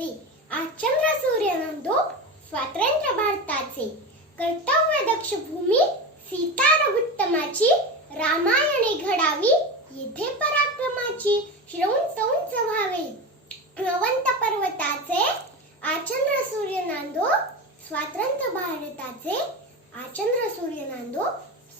भारताचे आज चंद्र सूर्य नंदो स्वातंत्र्य भारताचे कर्तव्य दक्ष भूमी सीता रघुत्तमाची रामायणे घडावी येथे पराक्रमाची उंच उंच व्हावे नवंत पर्वताचे आज चंद्र सूर्य नांदो स्वातंत्र्य भारताचे आज चंद्र सूर्य नांदो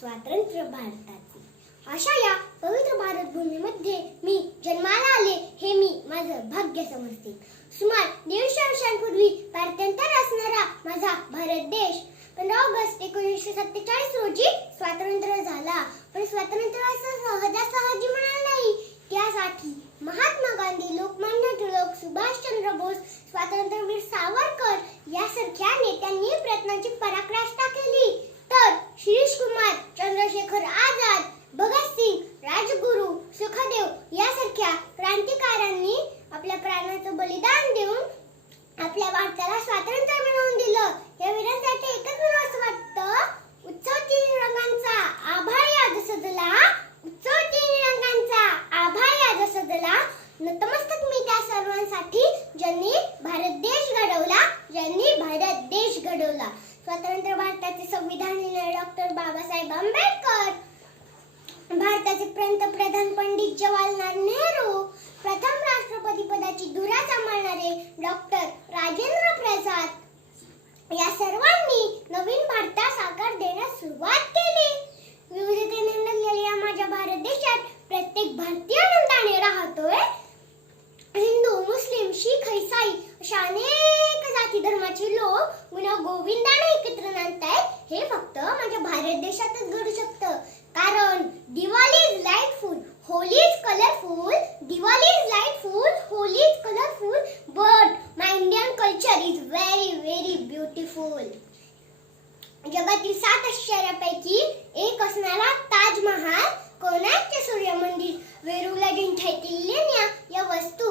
स्वातंत्र्य भारताचे अशा या पवित्र भारत भूमीमध्ये मी जन्माला आले हे मी माझं भाग्य समजते. सुमार 150 वर्षांपूर्वी भारतांतर असणारा माझा भारत देश 15 ऑगस्ट 1947 रोजी स्वतंत्र झाला. पण स्वतंत्र असं सहजासहजी मिळालं नाही. त्यासाठी महात्मा गांधी, लोकमान्य टिळक, सुभाषचंद्र बोस, स्वातंत्र्यवीर सावरकर यासारख्या नेत्यांनी प्रयत्नांची पराकाष्ठा केली. तर शिरीष कुमार, चंद्रशेखर आझाद, भगतसिंग, राजगुरू, सुखदेव यासारख्या क्रांतिकारकांनी आपल्या प्राणाचं बलिदान देऊन आपल्या भारताला स्वातंत्र्य मिळवून दिलं. या वीरांसाठी एकच म्हणून असं वाटतं, उत्सव तीन रंगांचा आभाळ आज सजला, उत्सव तीन रंगांचा आभाळ आज सजला. नतमस्तक मी त्या सर्वांसाठी ज्यांनी भारत देश घडवला, ज्यांनी भारत देश घडवला. स्वतंत्र भारताचे संविधान लिहिणारे डॉक्टर बाबासाहेब आंबेडकर, भारताचे पंतप्रधान पंडित जवाहरलाल नेहरू, प्रथम राष्ट्रपती पदाची धुरा सांभाळणारे डॉक्टर राजेंद्र प्रसाद या सर्वांनी नवीन भारतास आकार देण्यास सुरुवात केली. विविधतेने नटलेल्या माझ्या भारत देशात प्रत्येक भारतीय आनंदाने राहतोय. हिंदू, मुस्लिम, शीख, ईसाई अशा अनेक जाती धर्माचे लोक गुण्या गोविंदाने एकत्र नांदतायत. हे फक्त माझ्या भारत देशातच घडू शकतं. कारण Diwali is lightful, Holi is colourful, Diwali is lightful, Holi is colourful, but my Indian culture is very very beautiful. जगातील 7 आश्चर्यापैकी एक असणारा ताजमहाल, कोणार्कचे सूर्य मंदिर, वेरूळ अजिंठा येथील लेण्या या वस्तू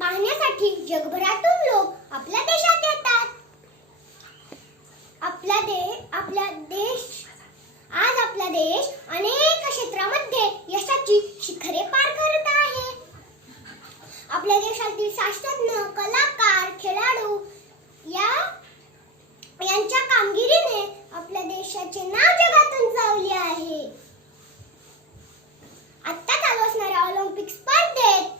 पाहण्यासाठी जगभरातून लोक आपल्या देशात येतात. आज आपला देश अनेक क्षेत्रामध्ये यशाची शिखरे पार करत आहे. आपल्या देशातील शास्त्रज्ञ, कलाकार, खेळाडू यांच्या कामगिरीने आपल्या देशाचे नाव जगातून जावले आहे. आता चालू असणाऱ्या ऑलिम्पिक स्पर्धेत